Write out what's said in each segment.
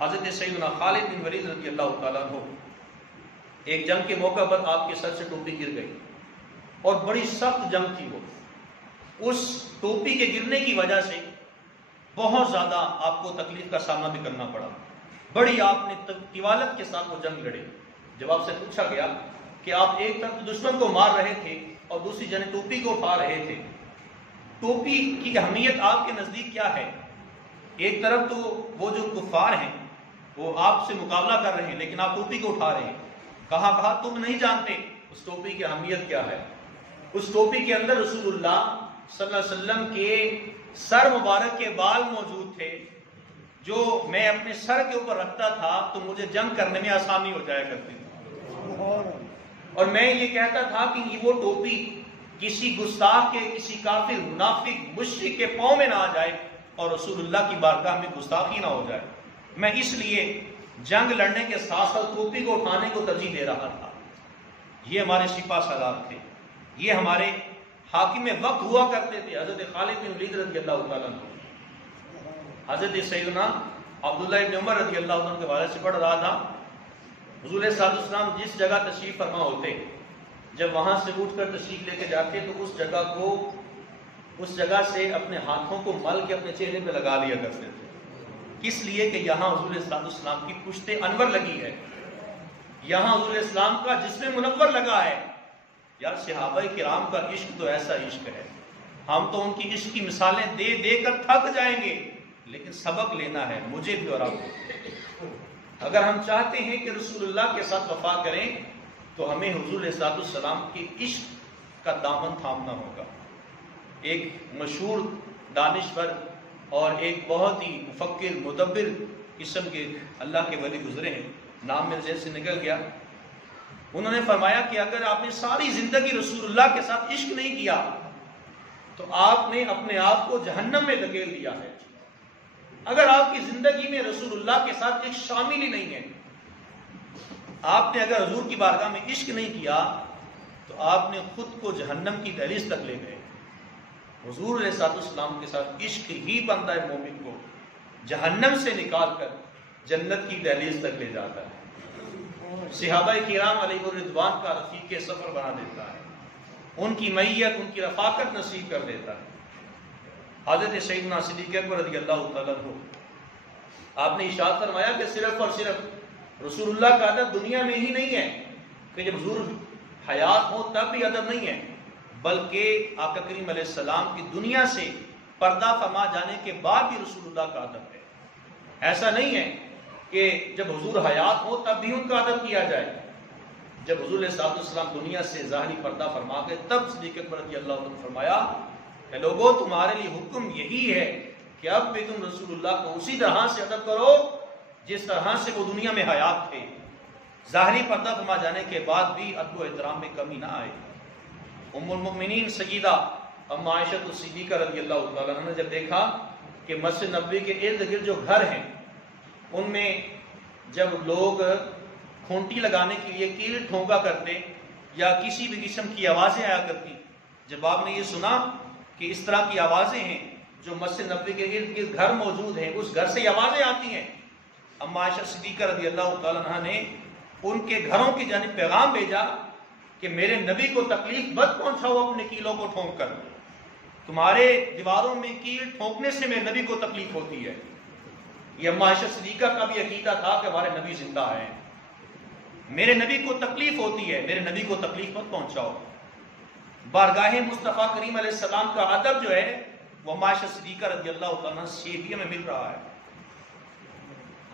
حضرت سیدنا خالد بن ولید رضی اللہ تعالیٰ عنہ ایک جنگ کے موقع پر آپ کے سر سے ٹوپی گر گئی اور بڑی سخت جنگ تھی وہ. اس ٹوپی کے گرنے کی وجہ سے بہت زیادہ آپ کو تکلیف کا سامنا بھی کرنا پڑا. بڑی آپ نے طوالت کے ساتھ وہ جنگ لڑے. جب آپ سے پوچھا گیا کہ آپ ایک طرف دشمن کو مار رہے تھے اور دوسری جانب ٹوپی کو اٹھا رہے تھے، ٹوپی کی اہمیت آپ کے نزدیک کیا ہے؟ ایک طرف تو وہ جو کفار ہیں وہ آپ سے مقابلہ کر رہے ہیں لیکن آپ ٹوپی کو اٹھا رہے ہیں. کہا تم نہیں جانتے اس ٹوپی کی اہمیت کیا ہے. اس ٹوپی کے اندر رسول اللہ صلی اللہ علیہ وسلم کے سر مبارک کے بال موجود تھے جو میں اپنے سر کے اوپر رکھتا تھا تو مجھے جنگ کرنے میں آسانی ہو جایا کرتی تھی. اور میں یہ کہتا تھا کہ یہ وہ ٹوپی کسی گستاخ کے، کسی کافر منافق مشرک کے پاؤں میں نہ آ جائے اور رسول اللہ کی بارگاہ میں گستاخی نہ ہو جائے. میں اس لیے جنگ لڑنے کے ساتھ ساتھ ٹوپی کو اٹھانے کو ترجیح دے رہا تھا. یہ ہمارے سپاہ سالار تھے، یہ ہمارے حاکم وقت ہوا کرتے تھے حضرت خالد بن ولید رضی اللہ تعالیٰ عنہ. حضرت سیدنا عبداللہ ابن عمر رضی اللہ عنہ کے بارے سے پڑھ رہا تھا. حضور صلی اللہ علیہ وسلم جس جگہ تشریف فرما ہوتے، جب وہاں سے اٹھ کر تشریف لے کے جاتے تو اس جگہ سے اپنے ہاتھوں کو مل کے اپنے چہرے پہ لگا لیا کرتے تھے. کس لیے کہ یہاں حضور صلی اللہ علیہ وسلم کی پشت انور لگی ہے، یہاں حضور اسلام کا جسم منور لگا ہے. یار صحابہ کرام کا عشق تو ایسا عشق ہے، ہم تو ان کی عشق کی مثالیں دے دے کر تھک جائیں گے، لیکن سبق لینا ہے مجھے بھی اور آپ کو. اگر ہم چاہتے ہیں کہ رسول اللہ کے ساتھ وفا کریں تو ہمیں حضور صلی اللہ علیہ وسلم کے عشق کا دامن تھامنا ہوگا. ایک مشہور دانشور اور ایک بہت ہی مفکر مدبر قسم کے اللہ کے ولی گزرے ہیں، نام میرے ذہن سے نکل گیا. انہوں نے فرمایا کہ اگر آپ نے ساری زندگی رسول اللہ کے ساتھ عشق نہیں کیا تو آپ نے اپنے آپ کو جہنم میں دھکیل دیا ہے. اگر آپ کی زندگی میں رسول اللہ کے ساتھ عشق شامل ہی نہیں ہے، آپ نے اگر حضور کی بارگاہ میں عشق نہیں کیا تو آپ نے خود کو جہنم کی دہلیز تک لے گئے. حضور علیہ السلام کے ساتھ عشق ہی بنتا ہے مومن کو جہنم سے نکال کر جنت کی دہلیز تک لے جاتا ہے. صحابہ کرام علیہ الرضوان کا رفیق سفر بنا دیتا ہے، ان کی معیت، ان کی رفاقت نصیب کر دیتا ہے. حضرت سیدنا صدیق اکبر رضی اللہ تعالیٰ عنہ آپ نے ارشاد فرمایا کہ صرف اور صرف رسول اللہ کا ادب دنیا میں ہی نہیں ہے کہ جب حضور حیات ہو تب بھی ادب نہیں ہے، بلکہ آقا کریم علیہ السلام کی دنیا سے پردہ فرما جانے کے بعد بھی رسول اللہ کا ادب ہے. ایسا نہیں ہے کہ جب حضور حیات ہو تب بھی ان کا ادب کیا جائے. جب حضور علیہ السلام دنیا سے ظاہری پردہ فرما گئے تب صدیق اکبر رضی اللہ عنہ نے فرمایا کہ لوگوں تمہارے لیے حکم یہی ہے کہ اب بھی تم رسول اللہ کو اسی طرح سے ادب کرو جس طرح سے وہ دنیا میں حیات تھے. ظاہری پردہ فرما جانے کے بعد بھی ادب و احترام میں کمی نہ آئے. ام المؤمنین سیدہ ام عائشہ صدیقہ رضی اللہ تعالیٰ عنہ نے جب دیکھا کہ مسجد نبوی کے ارد گرد جو گھر ہیں ان میں جب لوگ کھونٹی لگانے کے لیے کیل ٹھونکا کرتے یا کسی بھی قسم کی آوازیں آیا کرتی، جب آپ نے یہ سنا کہ اس طرح کی آوازیں ہیں جو مسجد نبوی کے ارد گرد گھر موجود ہیں، اس گھر سے یہ آوازیں آتی ہیں، اما عائشہ صدیقہ رضی اللہ تعالیٰ عنہ نے ان کے گھروں کی جانب پیغام بھیجا کہ میرے نبی کو تکلیف مت پہنچاؤ اپنے کیلوں کو ٹھونک کر، تمہارے دیواروں میں کیل ٹھونکنے سے میرے نبی کو تکلیف ہوتی ہے. یہ اما عائشہ صدیقہ کا بھی عقیدہ تھا کہ ہمارے نبی زندہ ہیں، میرے نبی کو تکلیف ہوتی ہے، میرے نبی کو تکلیف مت پہنچاؤ. بارگاہ مصطفیٰ کریم علیہ السلام کا ادب جو ہے وہ اما عائشہ صدیقہ رضی اللہ عنہ سے بھی ہمیں مل رہا ہے.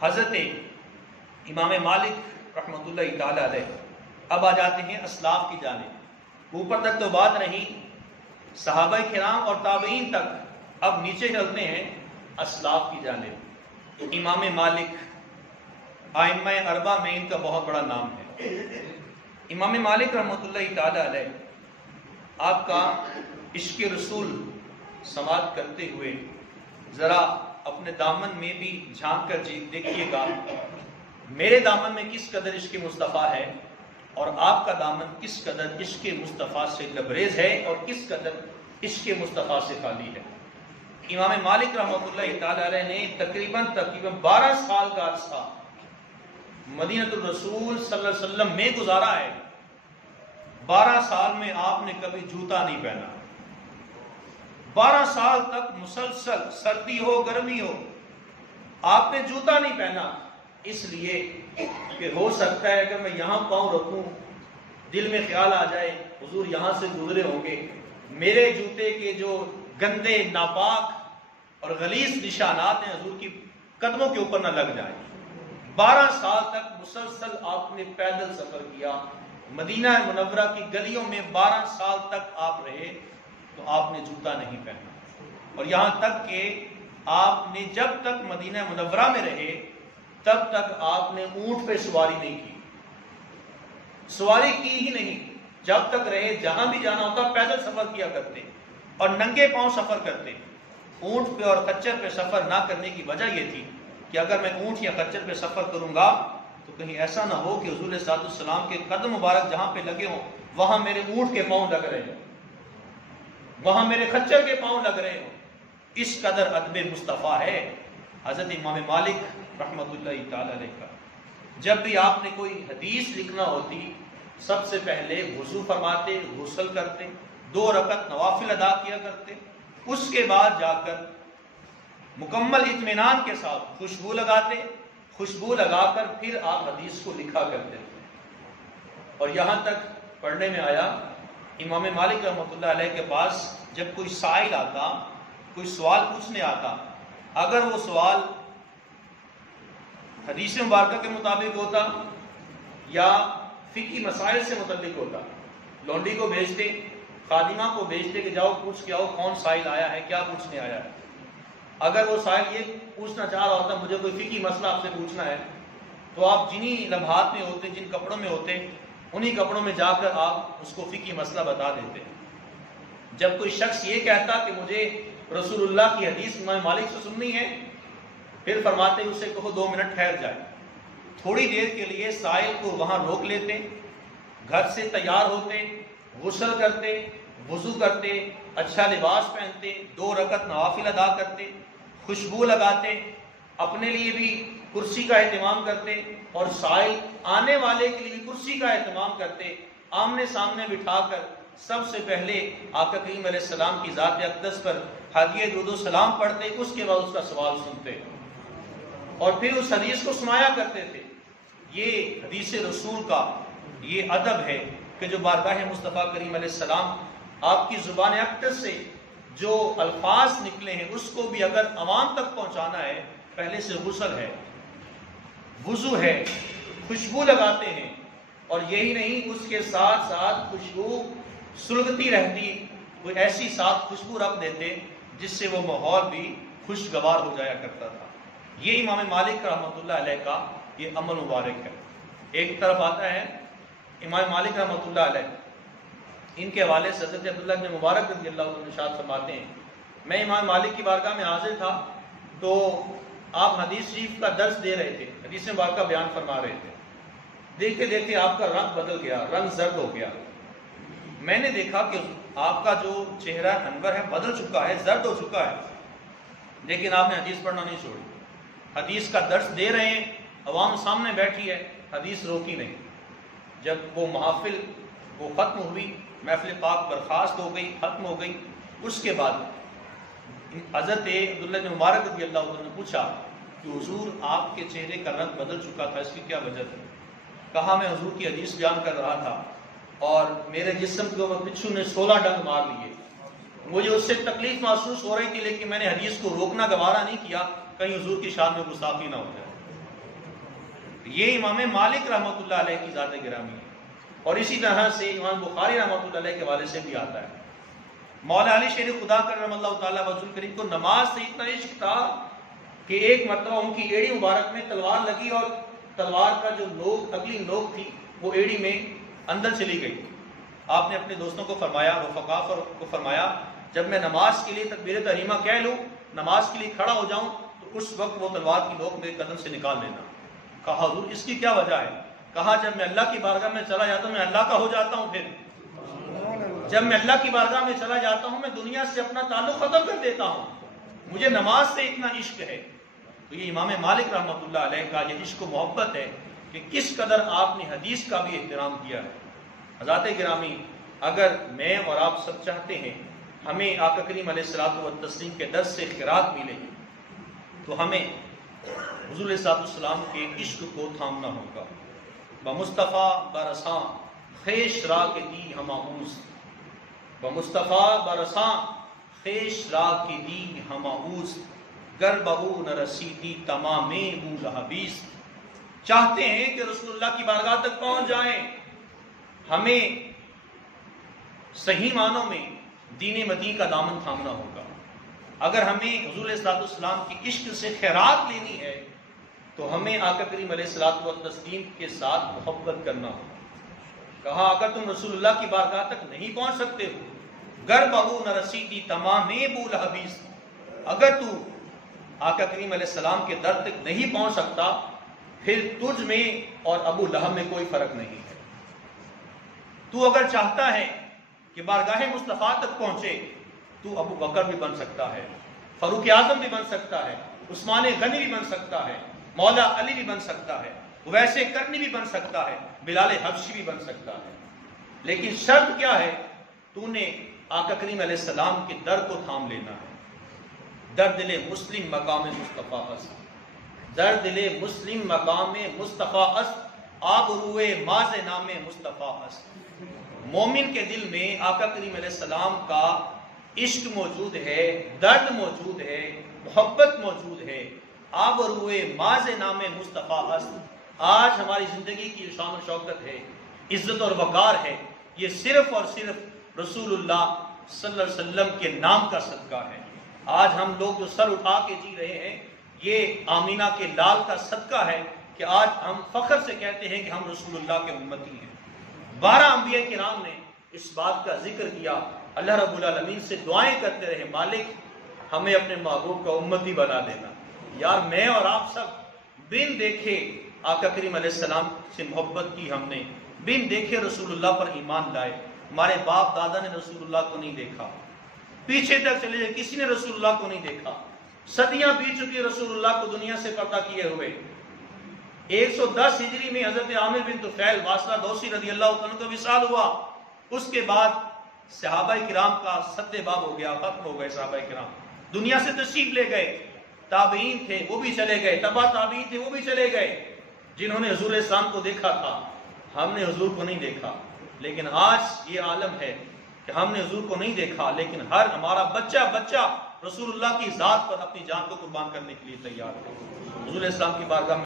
حضرت امام مالک رحمۃ اللہ تعالی علیہ اب آ جاتے ہیں اسلاف کی جانب. اوپر تک تو بات رہی صحابہ کرام اور تابعین تک، اب نیچے چلتے ہیں اسلاف کی جانب. امام مالک ائمہ اربعہ میں ان کا بہت بڑا نام ہے. امام مالک رحمۃ اللہ تعالی علیہ آپ کا عشق رسول سماعت کرتے ہوئے ذرا اپنے دامن میں بھی جھانک کر دیکھیے گا میرے دامن میں کس قدر عشق مصطفیٰ ہے اور آپ کا دامن کس قدر عشق مصطفیٰ سے لبریز ہے اور کس قدر عشق مصطفیٰ سے خالی ہے. امام مالک رحمۃ اللہ تعالی علیہ نے تقریباً 12 سال کا عرصہ مدینہ الرسول صلی اللہ علیہ وسلم میں گزارا ہے۔ 12 سال میں آپ نے کبھی جوتا نہیں پہنا۔ 12 سال تک مسلسل سردی ہو گرمی ہو آپ نے جوتا نہیں پہنا، اس لیے کہ ہو سکتا ہے کہ میں یہاں پاؤں رکھوں، دل میں خیال آ جائے حضور یہاں سے گزرے ہوں گے، میرے جوتے کے جو گندے ناپاک اور غلیظ نشانات ہیں حضور کی قدموں کے اوپر نہ لگ جائیں۔ 12 سال تک مسلسل آپ نے پیدل سفر کیا، مدینہ منورہ کی گلیوں میں 12 سال تک آپ رہے، تو آپ نے جوتا نہیں پہنا۔ اور یہاں تک کہ آپ نے جب تک مدینہ منورہ میں رہے تب تک آپ نے اونٹ پہ سواری نہیں کی، سواری کی ہی نہیں۔ جب تک رہے جہاں بھی جانا ہوتا پیدل سفر کیا کرتے اور ننگے پاؤں سفر کرتے۔ اونٹ پہ اور خچر پہ سفر نہ کرنے کی وجہ یہ تھی کہ اگر میں اونٹ یا خچر پہ سفر کروں گا تو کہیں ایسا نہ ہو کہ حضور صلی اللہ علیہ وسلم کے قدم مبارک جہاں پہ لگے ہوں وہاں میرے اونٹ کے پاؤں لگ رہے ہوں، وہاں میرے خچر کے پاؤں لگ رہے ہوں۔ اس قدر ادب مصطفیٰ ہے حضرت امام مالک رحمۃ اللہ تعالی علیہ کا۔ جب بھی آپ نے کوئی حدیث لکھنا ہوتی سب سے پہلے وضو فرماتے، غسل کرتے، 2 رکعت نوافل ادا کیا کرتے، اس کے بعد جا کر مکمل اطمینان کے ساتھ خوشبو لگاتے، خوشبو لگا کر پھر آپ حدیث کو لکھا کرتے تھے۔ اور یہاں تک پڑھنے میں آیا امام مالک رحمۃ اللہ علیہ کے پاس جب کوئی سائل آتا، کوئی سوال پوچھنے آتا، اگر وہ سوال حدیث مبارکہ کے مطابق ہوتا یا فقہی مسائل سے متعلق ہوتا، لونڈی کو بھیجتے، خادمہ کو بھیجتے کہ جاؤ پوچھ کے آؤ کون سائل آیا ہے، کیا پوچھنے آیا ہے۔ اگر وہ سائل یہ پوچھنا چاہ رہا ہوتا مجھے کوئی فقہی مسئلہ آپ سے پوچھنا ہے، تو آپ جنہی لمحات میں ہوتے، جن کپڑوں میں ہوتے، انہی کپڑوں میں جا کر آپ اس کو فقہی مسئلہ بتا دیتے۔ جب کوئی شخص یہ کہتا کہ مجھے رسول اللہ کی حدیث امام مالک سے سننی ہے، پھر فرماتے اسے کہو 2 منٹ ٹھہر جائے۔ تھوڑی دیر کے لیے سائل کو وہاں روک لیتے، گھر سے تیار ہوتے، غسل کرتے، وضو کرتے، اچھا لباس پہنتے، 2 رکعت نوافل ادا کرتے، خوشبو لگاتے، اپنے لیے بھی کرسی کا اہتمام کرتے اور سائل آنے والے کے لیے کرسی کا اہتمام کرتے، آمنے سامنے بٹھا کر سب سے پہلے آقا کریم علیہ السلام کی ذات اقدس پر ہدیہ درود و سلام پڑھتے، اس کے بعد اس کا سوال سنتے اور پھر اس حدیث کو سنایا کرتے تھے۔ یہ حدیث رسول کا یہ ادب ہے کہ جو بارگاہ مصطفیٰ کریم علیہ السلام آپ کی زبان اقدس سے جو الفاظ نکلے ہیں اس کو بھی اگر عوام تک پہنچانا ہے، پہلے سے غسل ہے، وضو ہے، خوشبو لگاتے ہیں، اور یہی نہیں اس کے ساتھ ساتھ خوشبو سلگتی رہتی، کوئی ایسی ساتھ خوشبو رکھ دیتے جس سے وہ ماحول بھی خوشگوار ہو جایا کرتا تھا۔ یہ امام مالک رحمۃ اللہ علیہ کا یہ عمل مبارک ہے۔ ایک طرف آتا ہے امام مالک رحمۃ اللہ علیہ، ان کے حوالے سے حضرت عبداللہ بن مبارک رضی اللہ عنہ ارشاد فرماتے ہیں، میں امام مالک کی بارگاہ میں حاضر تھا تو آپ حدیث شریف کا درس دے رہے تھے، حدیث مبارکہ بیان فرما رہے تھے۔ دیکھتے دیکھتے آپ کا رنگ بدل گیا، رنگ زرد ہو گیا۔ میں نے دیکھا کہ آپ کا جو چہرہ انور ہے بدل چکا ہے، زرد ہو چکا ہے، لیکن آپ نے حدیث پڑھنا نہیں چھوڑی۔ حدیث کا درس دے رہے ہیں، عوام سامنے بیٹھی ہے، حدیث روکی نہیں۔ جب وہ محافل وہ ختم ہوئی، محفل پاک برخاست ہو گئی، ختم ہو گئی، اس کے بعد حضرت عبداللہ بن مبارک رضی اللہ عنہ نے پوچھا کہ حضور آپ کے چہرے کا رنگ بدل چکا تھا، اس کی کیا وجہ تھی؟ کہا میں حضور کی حدیث بیان کر رہا تھا اور میرے جسم کے اوپر بچھو نے 16 ڈنگ مار لیے، مجھے اس سے تکلیف محسوس ہو رہی تھی، لیکن میں نے حدیث کو روکنا گوارا نہیں کیا کہیں حضور کی شان میں گستاخی نہ ہو جائے۔ یہ امام مالک رحمۃ اللہ علیہ کی ذات گرامی ہے۔ اور اسی طرح سے امام بخاری رحمۃ اللہ علیہ کے حوالے سے بھی آتا ہے، مولا علی شیر خدا کرم اللہ تعالیٰ وجہ کریم کو نماز سے اتنا عشق تھا کہ ایک مرتبہ ان کی ایڑی مبارک میں تلوار لگی اور تلوار کا جو نوک، اگلی نوک تھی وہ ایڑی میں اندر چلی گئی۔ آپ نے اپنے دوستوں کو فرمایا، رفقا کو فرمایا، جب میں نماز کے لیے تکبیر تحریمہ کہہ لوں، نماز کے لیے کھڑا ہو جاؤں تو اس وقت وہ تلوار کی نوک میرے قدم سے نکال لینا۔ کہا حضور اس کی کیا وجہ ہے؟ کہا جب میں اللہ کی بارگاہ میں چلا جاتا ہوں میں اللہ کا ہو جاتا ہوں، پھر جب میں اللہ کی بارگاہ میں چلا جاتا ہوں میں دنیا سے اپنا تعلق ختم کر دیتا ہوں۔ مجھے نماز سے اتنا عشق ہے. تو یہ امام مالک رحمۃ اللہ علیہ کا یہ عشق و محبت ہے کہ کس قدر آپ نے حدیث کا بھی احترام کیا ہے. حضرات گرامی، اگر میں اور آپ سب چاہتے ہیں ہمیں آقا کریم علیہ الصلوۃ والتسلیم کے درس سے خیرات ملے، تو ہمیں حضور علیہ السلام کے عشق کو تھامنا ہوگا. بمصطفیٰ برساں خیش را کے دی ہم آموز، بمصطفیٰ برساں خیش را کے دی ہم آموز، گر بہو نہ رسیدی تمام بو لہبیس. چاہتے ہیں کہ رسول اللہ کی بارگاہ تک پہنچ جائیں، ہمیں صحیح معنوں میں دین مدین کا دامن تھامنا ہوگا. اگر ہمیں حضور علیہ السلام کی عشق سے خیرات لینی ہے تو ہمیں آقا کریم علیہ الصلوۃ والتسلیم کے ساتھ محبت کرنا ہوگا. کہا اگر تم رسول اللہ کی بارگاہ تک نہیں پہنچ سکتے ہو، گر بہو نہ رسیدی تمام بو لہبیس، اگر تو آقا کریم علیہ السلام کے در تک نہیں پہنچ سکتا پھر تجھ میں اور ابو لہب میں کوئی فرق نہیں ہے. تو اگر چاہتا ہے کہ بارگاہ مصطفیٰ تک پہنچے تو ابو بکر بھی بن سکتا ہے، فاروق اعظم بھی بن سکتا ہے، عثمان غنی بھی بن سکتا ہے، مولا علی بھی بن سکتا ہے، ویسے کرنی بھی بن سکتا ہے، بلال حبشی بھی بن سکتا ہے. لیکن شرط کیا ہے؟ تو نے آقا کریم علیہ السلام کے در کو تھام لینا ہے. در دل مسلم مقام مصطفیٰ است، در دل مسلم مقام مصطفیٰ است، آب روئے ماز نام مصطفیٰ است. مومن کے دل میں آقا کریم علیہ السلام کا عشق موجود ہے، درد موجود ہے، محبت موجود ہے. آب روئے ماز نام مصطفیٰ است. آج ہماری زندگی کی شان و شوکت ہے، عزت اور وقار ہے، یہ صرف اور صرف رسول اللہ صلی اللہ علیہ وسلم کے نام کا صدقہ ہے. آج ہم لوگ جو سر اٹھا کے جی رہے ہیں یہ آمینہ کے لال کا صدقہ ہے کہ آج ہم فخر سے کہتے ہیں کہ ہم رسول اللہ کے امتی ہیں. 12 انبیاء کرام نے اس بات کا ذکر کیا، اللہ رب العالمین سے دعائیں کرتے رہے، مالک ہمیں اپنے محبوب کا امتی بنا دینا. یار میں اور آپ سب بن دیکھے آقا کریم علیہ السلام سے محبت کی، ہم نے بن دیکھے رسول اللہ پر ایمان لائے. ہمارے باپ دادا نے رسول اللہ کو نہیں دیکھا، پیچھے تک چلے جائے کسی نے رسول اللہ کو نہیں دیکھا. صدیاں بیت چکی رسول اللہ کو دنیا سے پردہ کیے ہوئے. 110 ہجری میں حضرت عامر بن طفیل واصلہ دوسی رضی اللہ عنہ کا وصال ہوا. اس کے بعد صحابہ کرام کا سد باب ہو گیا، ختم ہو گئے. صحابہ کرام دنیا سے تشریف لے گئے. تابعین تھے وہ بھی چلے گئے، تبع تابعین تھے وہ بھی چلے گئے. جنہوں نے حضور السلام کو دیکھا تھا، ہم نے حضور کو نہیں دیکھا. لیکن آج یہ عالم ہے کہ ہم نے حضور کو نہیں دیکھا لیکن ہر ہمارا بچہ بچہ رسول اللہ کی ذات پر اپنی جان کو قربان کرنے کے لیے تیار ہے. حضور السلام کی بارگاہ میں